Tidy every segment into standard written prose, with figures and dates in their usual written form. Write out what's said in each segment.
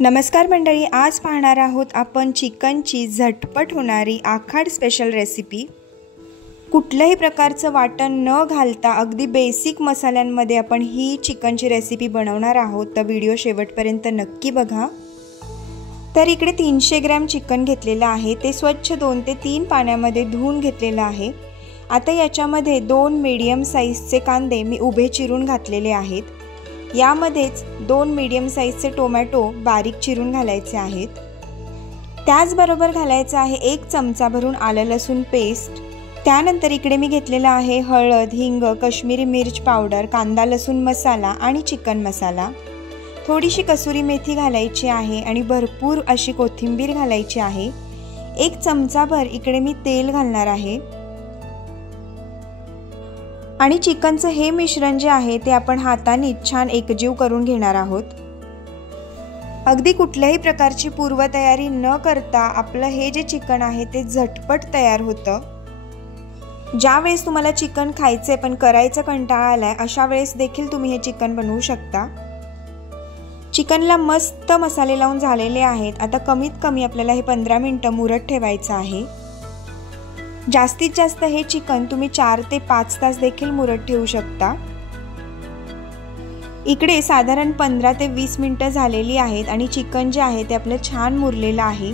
नमस्कार मंडळी, आज पाहणार आहोत आपण चिकनची झटपट होणारी आखाड स्पेशल रेसिपी। कुठल्याही प्रकारचं वाटण न घालता अगदी बेसिक मसाल्यांमध्ये आपण ही चिकनची रेसिपी बनवणार आहोत, तर व्हिडिओ शेवटपर्यंत नक्की बघा। तर इकडे 300 ग्रॅम चिकन घेतलेलं आहे, ते स्वच्छ 2 ते 3 पाण्यामध्ये धुवून घेतलेलं आहे। आता याच्यामध्ये 2 मीडियम साइजचे कांदे मी उभे चिरून घातलेले आहेत। यामध्येच 2 मीडियम साइजचे टोमॅटो बारीक चिरून घालायचे आहेत। त्याचबरोबर घालायचं आहे 1 चमचा भरून आलं लसूण पेस्ट। त्यानंतर इकडे मी घेतलेला आहे हळद, हिंग, काश्मीरी मिर्च पावडर, कांदा लसूण मसाला आणि चिकन मसाला। थोडीशी कसुरी मेथी घालायची आहे आणि भरपूर अशी कोथिंबीर घालायची आहे। 1 चमचाभर इकडे मी तेल घालणार आहे आणि चिकनचं हे मिश्रण जे आहे ते आपण हाताने छान एकजीव करून घेणार आहोत। अगदी कुठल्याही प्रकारची पूर्वतयारी न करता आपलं हे जे चिकन आहे ते झटपट तयार होतं। ज्या वेळेस तुम्हाला चिकन खायचे पण करायचं कंटाळा आलाय, अशा वेळेस देखील तुम्ही हे चिकन बनवू शकता। चिकनला मस्त मसाले लावून झालेले आहेत। आता कमीत कमी आपल्याला हे 15 मिनिटं मुरत ठेवायचं आहे। जास्तीत जास्त हे चिकन तुम्ही 4 ते 5 तास देखील मुरत ठेवू शकता। इकडे साधारण 15 ते 20 मिनिटं झालेली आहेत आणि चिकन जे आहे ते आपलं छान मुरलेलं आहे।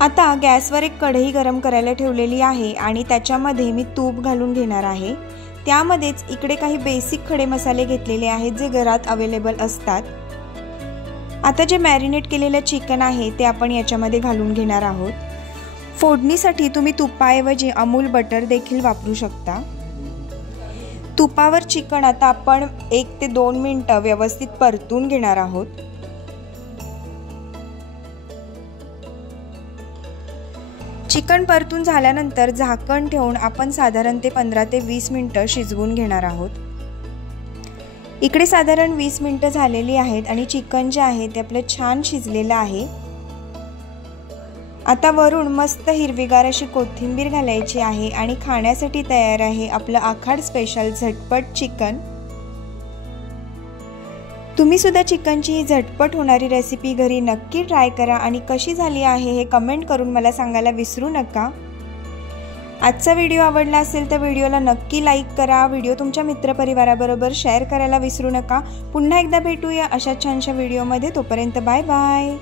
आता गॅसवर एक कढई गरम करायला ठेवलेली आहे आणि त्याच्यामध्ये मी तूप घालून घेणार आहे। त्यामध्येच इकडे काही बेसिक खडे मसाले घेतलेले आहेत जे घरात अवेलेबल असतात। आता जे मॅरिनेट केलेलं चिकन आहे ते आपण याच्यामध्ये घालून घेणार आहोत। फोडणीसाठी तुम्ही तुपाऐवजी अमूल बटर देखील वापरू शकता। तुपावर चिकन आता आपण 1 ते 2 मिनिटं व्यवस्थित परतून घेणार आहोत। चिकन परतून झाल्यानंतर झाकण ठेवून आपण साधारण ते 15 ते 20 मिनिटं शिजवून घेणार आहोत। इकडे साधारण 20 मिनिटं झालेली आहेत आणि चिकन जे आहे ते आपलं छान शिजलेलं आहे। आता वरून मस्त हिरवीगार अशी कोथिंबीर घालायची आहे आणि खाण्यासाठी तयार आहे आपलं आखाड स्पेशल झटपट चिकन। तुम्ही सुद्धा चिकनची ही झटपट होणारी रेसिपी घरी नक्की ट्राय करा आणि कशी झाली आहे हे कमेंट करून मला सांगायला विसरू नका। आजचा व्हिडिओ आवडला असेल तर व्हिडिओला नक्की लाईक करा। व्हिडिओ तुमच्या मित्रपरिवाराबरोबर शेअर करायला विसरू नका। पुन्हा एकदा भेटूया अशा छानशा व्हिडिओमध्ये, तोपर्यंत बाय बाय।